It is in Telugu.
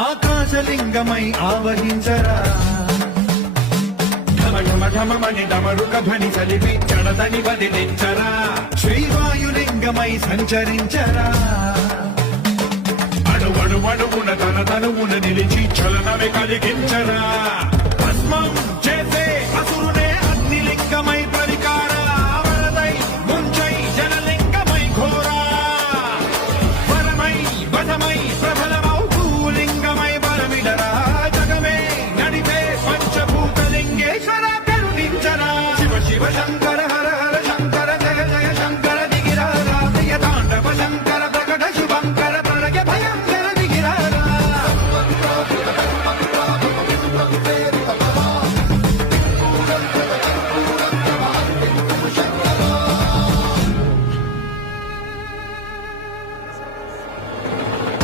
ఆకాశలింగమై ఆవహించరా ఘమఘమఘమని డమరుక ధ్వని కలిపి జడదని వదిలించరా శ్రీవాయులింగమై సంచరించరా అడుగడుగడుగున తన తనువున నిలిచి చలనమే కలిగించరా